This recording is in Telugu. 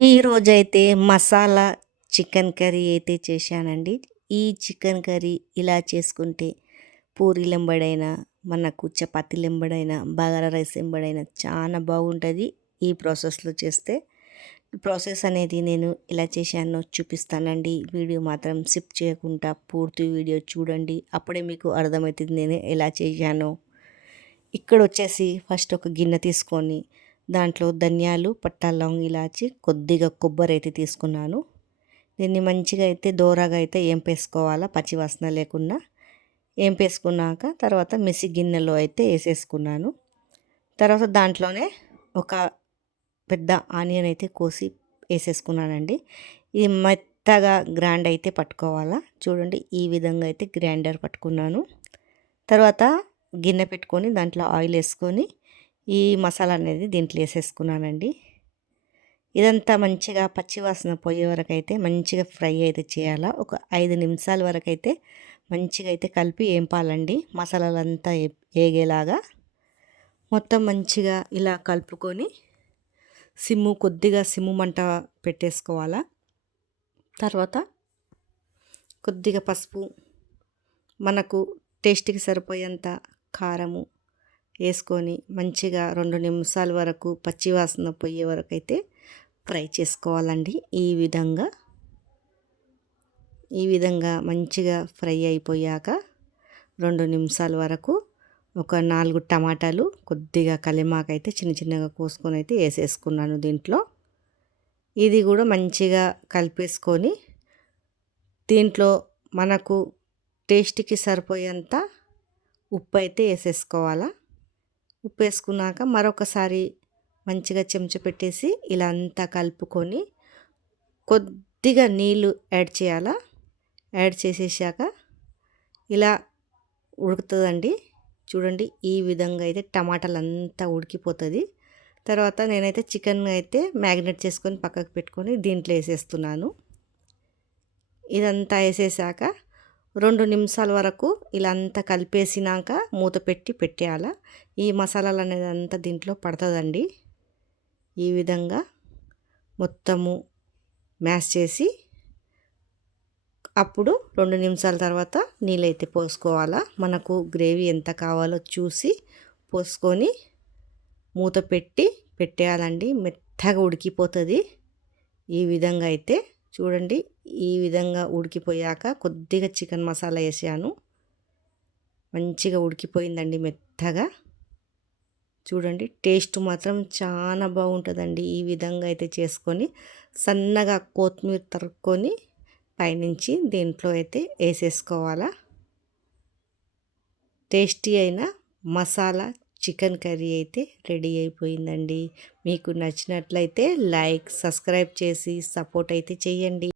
ఈరోజైతే మసాలా చికెన్ కర్రీ అయితే చేశానండి. ఈ చికెన్ కర్రీ ఇలా చేసుకుంటే పూరీలెంబడైనా, మనకు చపాతీలెంబడైనా, బగారా రైస్ ఎంబడైనా చాలా బాగుంటుంది. ఈ ప్రాసెస్‌లో చేస్తే. ప్రాసెస్ అనేది నేను ఎలా చేశానో చూపిస్తానండి. వీడియో మాత్రం స్కిప్ చేయకుండా పూర్తి వీడియో చూడండి. అప్పుడే మీకు అర్థమవుతుంది నేను ఎలా చేశానో. ఇక్కడొచ్చేసి ఫస్ట్ ఒక గిన్నె తీసుకొని దాంట్లో ధనియాలు, పట్టా, లవంగ, ఇలాచి, కొద్దిగా కొబ్బరి అయితే తీసుకున్నాను. దీన్ని మంచిగా అయితే దోరగా అయితే ఏంపేసుకోవాలా, పచ్చి వాసన లేకుండా. ఏంపేసుకున్నాక తర్వాత మిక్సీ గిన్నెలో అయితే వేసేసుకున్నాను. తర్వాత దాంట్లోనే ఒక పెద్ద ఆనియన్ అయితే కోసి వేసేసుకున్నానండి. ఇది మెత్తగా గ్రైండ్ అయితే పట్టుకోవాలా. చూడండి ఈ విధంగా అయితే గ్రైండర్ పట్టుకున్నాను. తర్వాత గిన్నె పెట్టుకొని దాంట్లో ఆయిల్ వేసుకొని ఈ మసాలా అనేది దీంట్లో వేసేసుకున్నానండి. ఇదంతా మంచిగా పచ్చివాసన పోయే వరకు అయితే మంచిగా ఫ్రై అయితే చేయాలా. ఒక 5 నిమిషాల వరకు అయితే మంచిగా అయితే కలిపి ఏంపాలండి. మసాలాలంతా ఏగేలాగా మొత్తం మంచిగా ఇలా కలుపుకొని కొద్దిగా సిమ్ము మంట పెట్టేసుకోవాలా. తర్వాత కొద్దిగా పసుపు, మనకు టేస్ట్కి సరిపోయేంత కారము వేసుకొని మంచిగా 2 నిమిషాల వరకు పచ్చివాసన పోయే వరకు అయితే ఫ్రై చేసుకోవాలండి. ఈ విధంగా మంచిగా ఫ్రై అయిపోయాక 2 నిమిషాల వరకు ఒక 4 టమాటాలు, కొద్దిగా కలిమాకు అయితే చిన్న చిన్నగా కోసుకొని అయితే వేసేసుకున్నాను దీంట్లో. ఇది కూడా మంచిగా కలిపేసుకొని దీంట్లో మనకు టేస్ట్కి సరిపోయేంత ఉప్పు అయితే వేసేసుకోవాలా. ఉప్పు వేసుకున్నాక మరొకసారి మంచిగా చెంచా పెట్టేసి ఇలా అంతా కలుపుకొని కొద్దిగా నీళ్ళు యాడ్ చేయాలా. యాడ్ చేసేసాక ఇలా ఉడుకుతుందండి. చూడండి ఈ విధంగా అయితే టమాటాలు అంతా ఉడికిపోతుంది. తర్వాత నేనైతే చికెన్ అయితే మ్యాగ్నేట్ చేసుకొని పక్కకు పెట్టుకొని దీంట్లో వేసేస్తున్నాను. ఇదంతా వేసేసాక 2 నిమిషాల వరకు ఇలా అంతా కలిపేసినాక మూత పెట్టి పెట్టేయాలా. ఈ మసాలాలు అనేది అంతా దీంట్లో పడుతుందండి. ఈ విధంగా మొత్తము మ్యాష్ చేసి అప్పుడు 2 నిమిషాల తర్వాత నీళ్ళైతే పోసుకోవాలా. మనకు గ్రేవీ ఎంత కావాలో చూసి పోసుకొని మూత పెట్టి పెట్టేయాలండి. మెత్తగా ఉడికిపోతుంది. ఈ విధంగా అయితే చూడండి. ఈ విధంగా ఉడికిపోయాక కొద్దిగా చికెన్ మసాలా వేసాను. మంచిగా ఉడికిపోయిందండి మెత్తగా. చూడండి టేస్ట్ మాత్రం చాలా బాగుంటుందండి. ఈ విధంగా అయితే చేసుకొని సన్నగా కొత్తిమీర తరుక్కొని పైనుంచి దీంట్లో అయితే వేసేసుకోవాలా. టేస్టీ అయిన మసాలా చికెన్ కర్రీ అయితే రెడీ అయిపోయిందండి. మీకు నచ్చినట్లయితే లైక్, సబ్స్క్రైబ్ చేసి సపోర్ట్ అయితే చేయండి.